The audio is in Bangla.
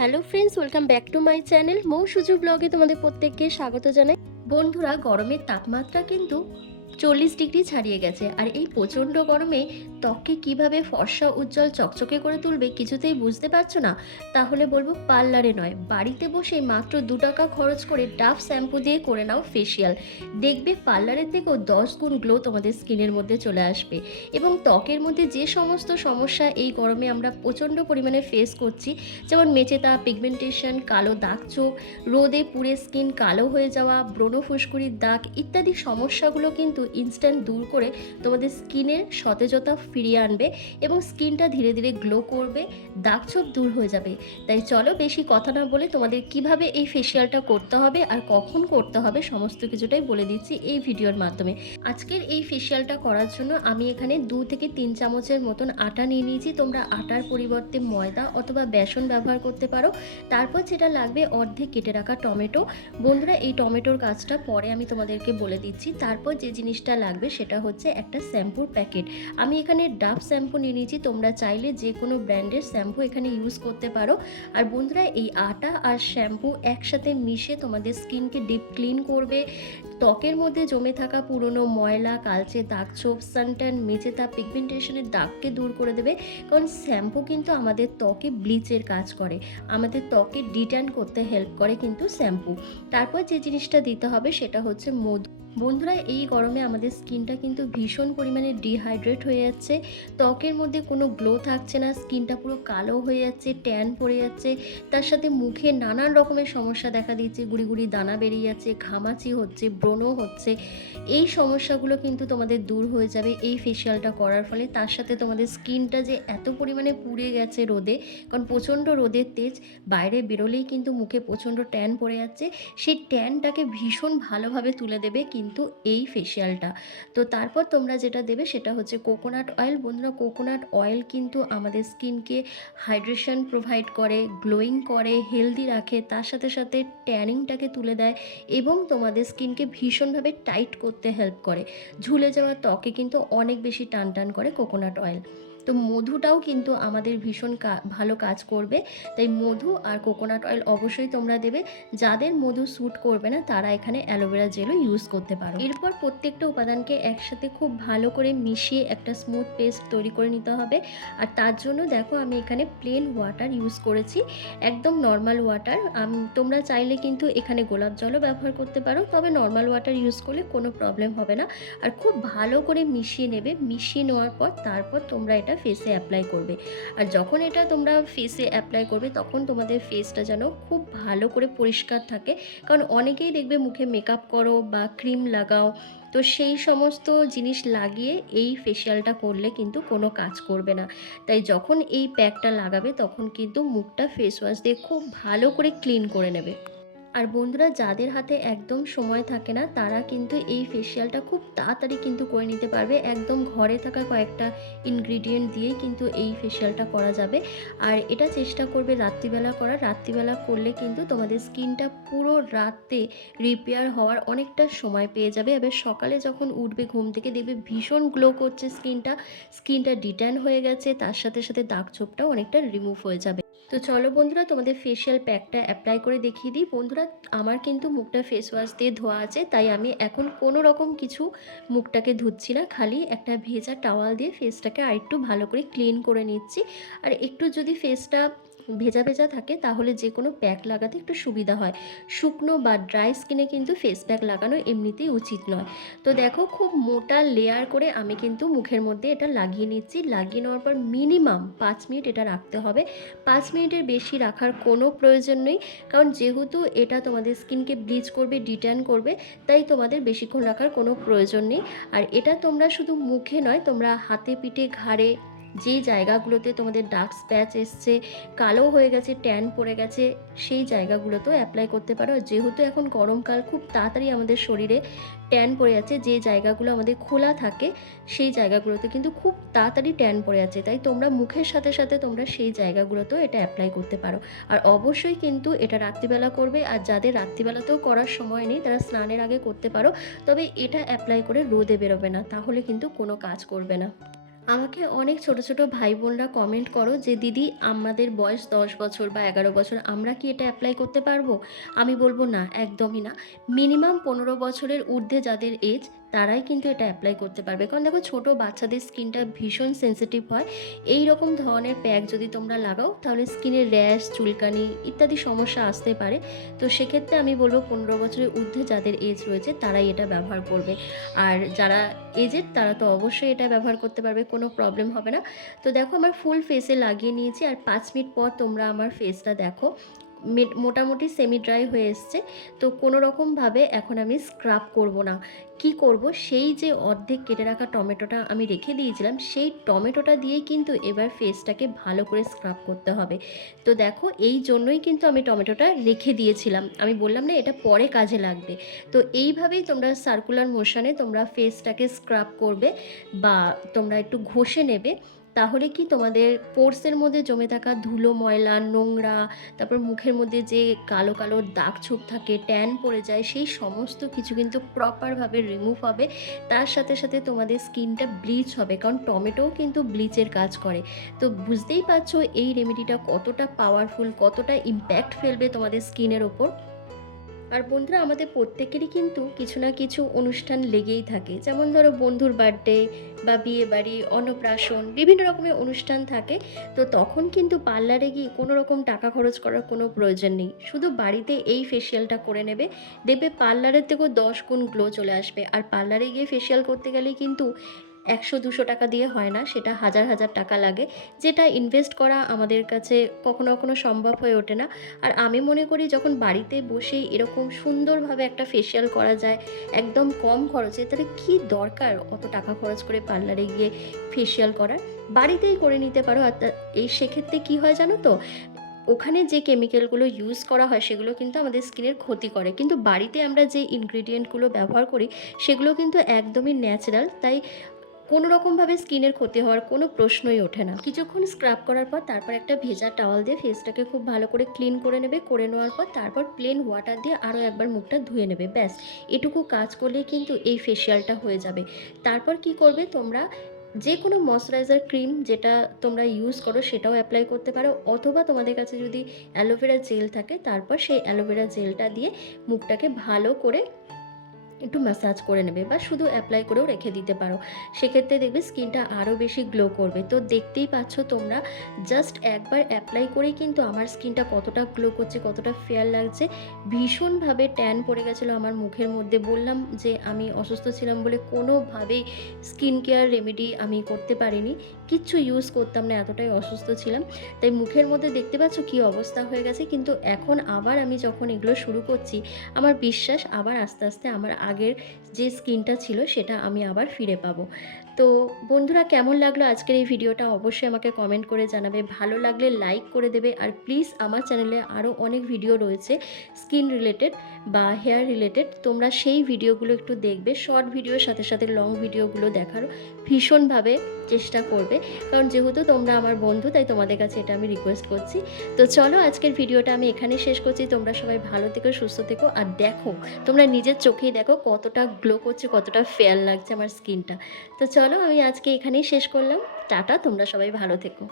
Hello friends, welcome back to my channel Mou Suju ব্লগে তোমাদের প্রত্যেককে স্বাগত জানাই। বন্ধুরা, গরমের তাপমাত্রা কিন্তু চল্লিশ ডিগ্রি ছাড়িয়ে গেছে। আর এই প্রচণ্ড গরমে ত্বককে কীভাবে ফর্সা, উজ্জ্বল, চকচকে করে তুলবে কিছুতেই বুঝতে পারছ না? তাহলে বলব পার্লারে নয়, বাড়িতে বসে মাত্র দু টাকা খরচ করে ডাফ শ্যাম্পু দিয়ে করে নাও ফেসিয়াল দেখবে পার্লারের থেকেও দশ গুণ গ্লো তোমাদের স্কিনের মধ্যে চলে আসবে। এবং ত্বকের মধ্যে যে সমস্ত সমস্যা এই গরমে আমরা প্রচণ্ড পরিমাণে ফেস করছি, যেমন মেচেতা পিগমেন্টেশন কালো দাগ চোখ, রোদে পুড়ে স্কিন কালো হয়ে যাওয়া, ব্রণ ফুসকুড়ির দাগ ইত্যাদি সমস্যাগুলো কিন্তু ইনস্ট্যান্ট দূর করে তোমাদের স্কিনের সতেজতা ফিরিয়ে আনবে এবং স্কিনটা ধীরে ধীরে গ্লো করবে দাগ ছোপ দূর হয়ে যাবে। তাই চলো বেশি কথা না বলে তোমাদের কীভাবে এই ফেসিয়ালটা করতে হবে আর কখন করতে হবে সমস্ত কিছুটাই বলে দিচ্ছি এই ভিডিওর মাধ্যমে। আজকের এই ফেসিয়ালটা করার জন্য আমি এখানে দু থেকে তিন চামচের মতন আটা নিয়ে নিয়েছি। তোমরা আটার পরিবর্তে ময়দা অথবা বেসন ব্যবহার করতে পারো। তারপর যেটা লাগবে অর্ধেক কেটে রাখা টমেটো। বন্ধুরা, এই টমেটোর কাজটা পরে আমি তোমাদেরকে বলে দিচ্ছি। তারপর যে জিনিসটা লাগবে সেটা হচ্ছে একটা শ্যাম্পুর প্যাকেট। আমি এখানে ডাব শ্যাম্পু নিয়ে নিয়েছি, তোমরা চাইলে যে কোনো ব্র্যান্ডের শ্যাম্পু এখানে ইউজ করতে পারো। আর বন্ধুরা, এই আটা আর শ্যাম্পু একসাথে মিশে তোমাদের স্কিনকে ডিপ ক্লিন করবে। ত্বকের মধ্যে জমে থাকা পুরনো ময়লা, কালচে দাগ ছোপ সানটান মেচেতা পিগমেন্টেশনের দাগকে দূর করে দেবে। কারণ শ্যাম্পু কিন্তু আমাদের ত্বকে ব্লিচের কাজ করে। আমাদের ত্বকে ডিটার্ন করতে হেল্প করে কিন্তু শ্যাম্পু। তারপর যে জিনিসটা দিতে হবে সেটা হচ্ছে মধু। বন্ধুরা, এই গরমে আমাদের স্কিনটা কিন্তু ভীষণ পরিমাণে ডিহাইড্রেট হয়ে যাচ্ছে। ত্বকের মধ্যে কোনো গ্লো থাকছে না, স্কিনটা পুরো কালো হয়ে যাচ্ছে ট্যান পড়ে যাচ্ছে। তার সাথে মুখে নানান রকমের সমস্যা দেখা দিচ্ছে, গুড়ি গুড়ি দানা বেরিয়ে যাচ্ছে, ঘামাচি হচ্ছে, ব্রণ হচ্ছে। এই সমস্যাগুলো কিন্তু তোমাদের দূর হয়ে যাবে এই ফেসিয়ালটা করার ফলে। তার সাথে তোমাদের স্কিনটা যে এত পরিমাণে পুড়ে গেছে রোদে, কারণ প্রচণ্ড রোদের তেজ, বাইরে বেরোলেই কিন্তু মুখে প্রচণ্ড ট্যান পড়ে যাচ্ছে। সেই ট্যানটাকে ভীষণ ভালোভাবে তুলে দেবে কিন্তু এই ফেশিয়ালটা তো তারপর তোমরা যেটা দেবে সেটা হচ্ছে কোকোনাট অয়েল বন্ধুরা কোকোনাট অয়েল কিন্তু আমাদের স্কিনকে হাইড্রেশন প্রোভাইড করে গ্লোয়িং করে হেলদি রাখে, তার সাথে সাথে ট্যানিংটাকে তুলে দেয় এবং তোমাদের স্কিনকে ভীষণভাবে টাইট করতে হেল্প করে। ঝুলে যাওয়া ত্বকে কিন্তু অনেক বেশি টান টান করে কোকোনাট অয়েল তো মধুটাও কিন্তু আমাদের ভীষণ ভালো কাজ করবে। তাই মধু আর কোকোনাট অয়েল অবশ্যই তোমরা দেবে। যাদের মধু স্যুট করবে না, তারা এখানে অ্যালোভেরা জেলও ইউজ করতে পারো। এরপর প্রত্যেকটা উপাদানকে একসাথে খুব ভালো করে মিশিয়ে একটা স্মুথ পেস্ট তৈরি করে নিতে হবে। আর তার জন্য দেখো আমি এখানে প্লেন ওয়াটার ইউজ করেছি। একদম নর্মাল ওয়াটার তোমরা চাইলে কিন্তু এখানে গোলাপ জলও ব্যবহার করতে পারো। তবে নর্মাল ওয়াটার ইউজ করলে কোনো প্রবলেম হবে না। আর খুব ভালো করে মিশিয়ে নেবে। মিশিয়ে নেওয়ার পর তারপর তোমরা এটা ফেসে অ্যাপ্লাই করবে। আর যখন এটা তোমরা ফেসে অ্যাপ্লাই করবে, তখন তোমাদের ফেসটা যেন খুব ভালো করে পরিষ্কার থাকে। কারণ অনেকেই দেখবে মুখে মেকআপ করো বা ক্রিম লাগাও, তো সেই সমস্ত জিনিস লাগিয়ে এই ফেসিয়ালটা করলে কিন্তু কোনো কাজ করবে না। তাই যখন এই প্যাকটা লাগাবে, তখন কিন্তু মুখটা ফেস ওয়াশ দিয়ে খুব ভালো করে ক্লিন করে নেবে। আর বন্ধুরা, যাদের হাতে একদম সময় থাকে না, তারা কিন্তু এই ফেসিয়ালটা খুব তাড়াতাড়ি কিন্তু করে নিতে পারবে। একদম ঘরে থাকা কয়েকটা ইনগ্রিডিয়েন্ট দিয়েই কিন্তু এই ফেসিয়ালটা করা যাবে। আর এটা চেষ্টা করবে রাত্রিবেলা করার রাত্রিবেলা করলে কিন্তু তোমাদের স্কিনটা পুরো রাতে রিপেয়ার হওয়ার অনেকটা সময় পেয়ে যাবে। এবার সকালে যখন উঠবে, ঘুম থেকে দেখবে ভীষণ গ্লো করছে স্কিনটা। স্কিনটা ডিট্যান হয়ে গেছে, তার সাথে সাথে দাগ ছোপটাও অনেকটা রিমুভ হয়ে যাবে। তো চলো বন্ধুরা, তোমাদের ফেসিয়াল প্যাকটা অ্যাপ্লাই করে দেখিয়ে দিই। বন্ধুরা, আমার কিন্তু মুখটা ফেস ওয়াশ দিয়ে ধোয়া আছে, তাই আমি এখন কোনো রকম কিছু মুখটাকে ধুচ্ছি না, খালি একটা ভেজা টাওয়াল দিয়ে ফেসটাকে আরেকটু ভালো করে ক্লিন করে নিচ্ছি। আর একটু যদি ফেসটা ভেজা ভেজা থাকে, তাহলে যে কোনো প্যাক লাগাতে একটু সুবিধা হয়। শুকনো বা ড্রাই স্কিনে কিন্তু ফেস প্যাক লাগানো এমনিতেই উচিত নয়। তো দেখো, খুব মোটা লেয়ার করে আমি কিন্তু মুখের মধ্যে এটা লাগিয়ে নিচ্ছি। লাগিয়ে নেওয়ার পর মিনিমাম পাঁচ মিনিট এটা রাখতে হবে। পাঁচ মিনিটের বেশি রাখার কোনো প্রয়োজন নেই, কারণ যেহেতু এটা তোমাদের স্কিনকে ব্লিচ করবে ডিটার্ন করবে, তাই তোমাদের বেশিক্ষণ রাখার কোনো প্রয়োজন নেই। আর এটা তোমরা শুধু মুখে নয়, তোমরা হাতে পিঠে ঘাড়ে যেই জায়গাগুলোতে তোমাদের ডার্ক স্প্যাচ এসছে, কালো হয়ে গেছে ট্যান পড়ে গেছে, সেই জায়গাগুলোতেও অ্যাপ্লাই করতে পারো। যেহেতু এখন গরমকাল, খুব তাড়াতাড়ি আমাদের শরীরে ট্যান পড়ে যাচ্ছে, যে জায়গাগুলো আমাদের খোলা থাকে, সেই জায়গাগুলোতে কিন্তু খুব তাড়াতাড়ি ট্যান পড়ে যাচ্ছে। তাই তোমরা মুখের সাথে সাথে তোমরা সেই জায়গাগুলোতেও এটা অ্যাপ্লাই করতে পারো। আর অবশ্যই কিন্তু এটা রাত্রিবেলা করবে, আর যাদের রাত্রিবেলাতেও করার সময় নেই, তারা স্নানের আগে করতে পারো। তবে এটা অ্যাপ্লাই করে রোদে বেরোবে না, তাহলে কিন্তু কোনো কাজ করবে না। আমাকে অনেক ছোট ছোট ভাই বোনরা কমেন্ট করো যে, দিদি, আমাদের বয়স দশ বছর বা এগারো বছর, আমরা কি এটা অ্যাপ্লাই করতে পারব? আমি বলব, না, একদমই না। মিনিমাম পনেরো বছরের ঊর্ধ্বে যাদের এজ তারাই কিন্তু এটা অ্যাপ্লাই করতে পারবে। কারণ দেখো ছোটো বাচ্চাদের স্কিনটা ভীষণ সেন্সিটিভ হয়। এই রকম ধরনের প্যাক যদি তোমরা লাগাও, তাহলে স্কিনের র্যাশ চুলকানি ইত্যাদি সমস্যা আসতে পারে। তো সেক্ষেত্রে আমি বলব পনেরো বছরের ঊর্ধ্বে যাদের এজ রয়েছে, তারাই এটা ব্যবহার করবে। আর যারা এজের তারা তো অবশ্যই এটা ব্যবহার করতে পারবে, কোনো প্রবলেম হবে না। তো দেখো, আমার ফুল ফেসে লাগিয়ে নিয়েছি। আর পাঁচ মিনিট পর তোমরা আমার ফেসটা দেখো। মোটামুটি সেমি ড্রাই হয়ে এসছে। তো কোনো রকমভাবে এখন আমি স্ক্রাব করব না। কি করব? সেই যে অর্ধেক কেটে রাখা টমেটোটা আমি রেখে দিয়েছিলাম, সেই টমেটোটা দিয়েই কিন্তু এবার ফেসটাকে ভালো করে স্ক্রাব করতে হবে। তো দেখো, এই জন্যই কিন্তু আমি টমেটোটা রেখে দিয়েছিলাম। আমি বললাম না, এটা পরে কাজে লাগবে। তো এইভাবেই তোমরা সার্কুলার মোশনে তোমরা ফেসটাকে স্ক্রাব করবে বা তোমরা একটু ঘষে নেবে। তাহলে কি তোমাদের পোর্সের মধ্যে জমে থাকা ধুলো, ময়লা, নোংরা, তারপর মুখের মধ্যে যে কালো কালো দাগ ছোপ থাকে ট্যান পড়ে যায়, সেই সমস্ত কিছু কিন্তু প্রপারভাবে রিমুভ হবে। তার সাথে সাথে তোমাদের স্কিনটা ব্লিচ হবে, কারণ টমেটোও কিন্তু ব্লিচের কাজ করে। তো বুঝতেই পারছ এই রেমেডিটা কতটা পাওয়ারফুল কতটা ইম্প্যাক্ট ফেলবে তোমাদের স্কিনের ওপর? আর বন্ধুরা, আমাদের প্রত্যেকেরই কিন্তু কিছু না কিছু অনুষ্ঠান লেগেই থাকে। যেমন ধরো বন্ধুর বার্থডে বা বিয়ে বাড়ি অন্নপ্রাশন, বিভিন্ন রকমের অনুষ্ঠান থাকে। তো তখন কিন্তু পার্লারে গিয়ে কোনো রকম টাকা খরচ করার কোনো প্রয়োজন নেই। শুধু বাড়িতে এই ফেসিয়ালটা করে নেবে। দেখবে পার্লারের থেকেও দশ গুণ গ্লো চলে আসবে। আর পার্লারে গিয়ে ফেসিয়াল করতে গেলে কিন্তু একশো দুশো টাকা দিয়ে হয় না, সেটা হাজার হাজার টাকা লাগে, যেটা ইনভেস্ট করা আমাদের কাছে কখনো কখনো সম্ভব হয়ে ওঠে না। আর আমি মনে করি যখন বাড়িতে বসেই এরকম সুন্দরভাবে একটা ফেসিয়াল করা যায়, একদম কম খরচে, তাহলে কি দরকার অত টাকা খরচ করে পার্লারে গিয়ে ফেসিয়াল করার? বাড়িতেই করে নিতে পারো, আর এই সেক্ষেত্রে কি হয় জানো তো? ওখানে যে কেমিক্যালগুলো ইউজ করা হয়, সেগুলো কিন্তু আমাদের স্কিনের ক্ষতি করে। কিন্তু বাড়িতে আমরা যে ইনগ্রিডিয়েন্টগুলো ব্যবহার করি, সেগুলো কিন্তু একদমই ন্যাচারাল তাই কোনো রকমভাবে স্কিনের ক্ষতি হওয়ার কোনো প্রশ্নই ওঠে না। কিছুক্ষণ স্ক্রাব করার পর তারপর একটা ভেজা টাওয়াল দিয়ে ফেসটাকে খুব ভালো করে ক্লিন করে নেবে, করে নেওয়ার পর তারপর প্লেন ওয়াটার দিয়ে আরও একবার মুখটা ধুয়ে নেবে, ব্যাস। এটুকু কাজ করলেই কিন্তু এই ফেসিয়ালটা হয়ে যাবে। তারপর কি করবে তোমরা? যে কোনো ময়শ্চারাইজার ক্রিম যেটা তোমরা ইউজ করো সেটাও অ্যাপ্লাই করতে পারো। অথবা তোমাদের কাছে যদি অ্যালোভেরা জেল থাকে, তারপর সেই অ্যালোভেরা জেলটা দিয়ে মুখটাকে ভালো করে একটু ম্যাসাজ করে নেবে বা শুধু অ্যাপ্লাই করেও রেখে দিতে পারো। সেক্ষেত্রে দেখবে স্কিনটা আরও বেশি গ্লো করবে। তো দেখতেই পাচ্ছ তোমরা জাস্ট একবার অ্যাপ্লাই করেই কিন্তু আমার স্কিনটা কতটা গ্লো করছে, কতটা ফেয়ার লাগছে। ভীষণভাবে ট্যান পড়ে গেছিল আমার মুখের মধ্যে। বললাম যে আমি অসুস্থ ছিলাম বলে কোনোভাবেই স্কিন কেয়ার রেমেডি আমি করতে পারিনি। কিচ্ছু ইউজ করতাম না, এতটাই অসুস্থ ছিলাম। তাই মুখের মধ্যে দেখতে পাচ্ছ কি অবস্থা হয়ে গেছে, কিন্তু এখন আবার আমি যখন এগুলো শুরু করছি, আমার বিশ্বাস আবার আস্তে আস্তে আমার আগের যে স্কিনটা ছিল, সেটা আমি আবার ফিরে পাবো। তো বন্ধুরা, কেমন লাগল আজকের এই ভিডিওটা? অবশ্যই আমাকে কমেন্ট করে জানাবে। ভালো লাগলে লাইক করে দেবে। আর প্লিজ আমার চ্যানেলে আরও অনেক ভিডিও রয়েছে স্কিন রিলেটেড বা হেয়ার রিলেটেড তোমরা সেই ভিডিওগুলো একটু দেখবে। শর্ট ভিডিওর সাথে সাথে লং ভিডিওগুলো দেখার ভীষণভাবে চেষ্টা করবে। কারণ যেহেতু তোমরা আমার বন্ধু, তাই তোমাদের কাছে এটা আমি রিকোয়েস্ট করছি। তো চলো আজকের ভিডিওটা আমি এখানে শেষ করছি। তোমরা সবাই ভালো থেকো, সুস্থ থেকো। আর দেখো, তোমরা নিজের চোখেই দেখো কতটা গ্লো করছে, কতটা ফেয়ার লাগছে আমার স্কিনটা তো চলো আমি আজকে এখানেই শেষ করলাম। টাটা তোমরা সবাই ভালো থেকো।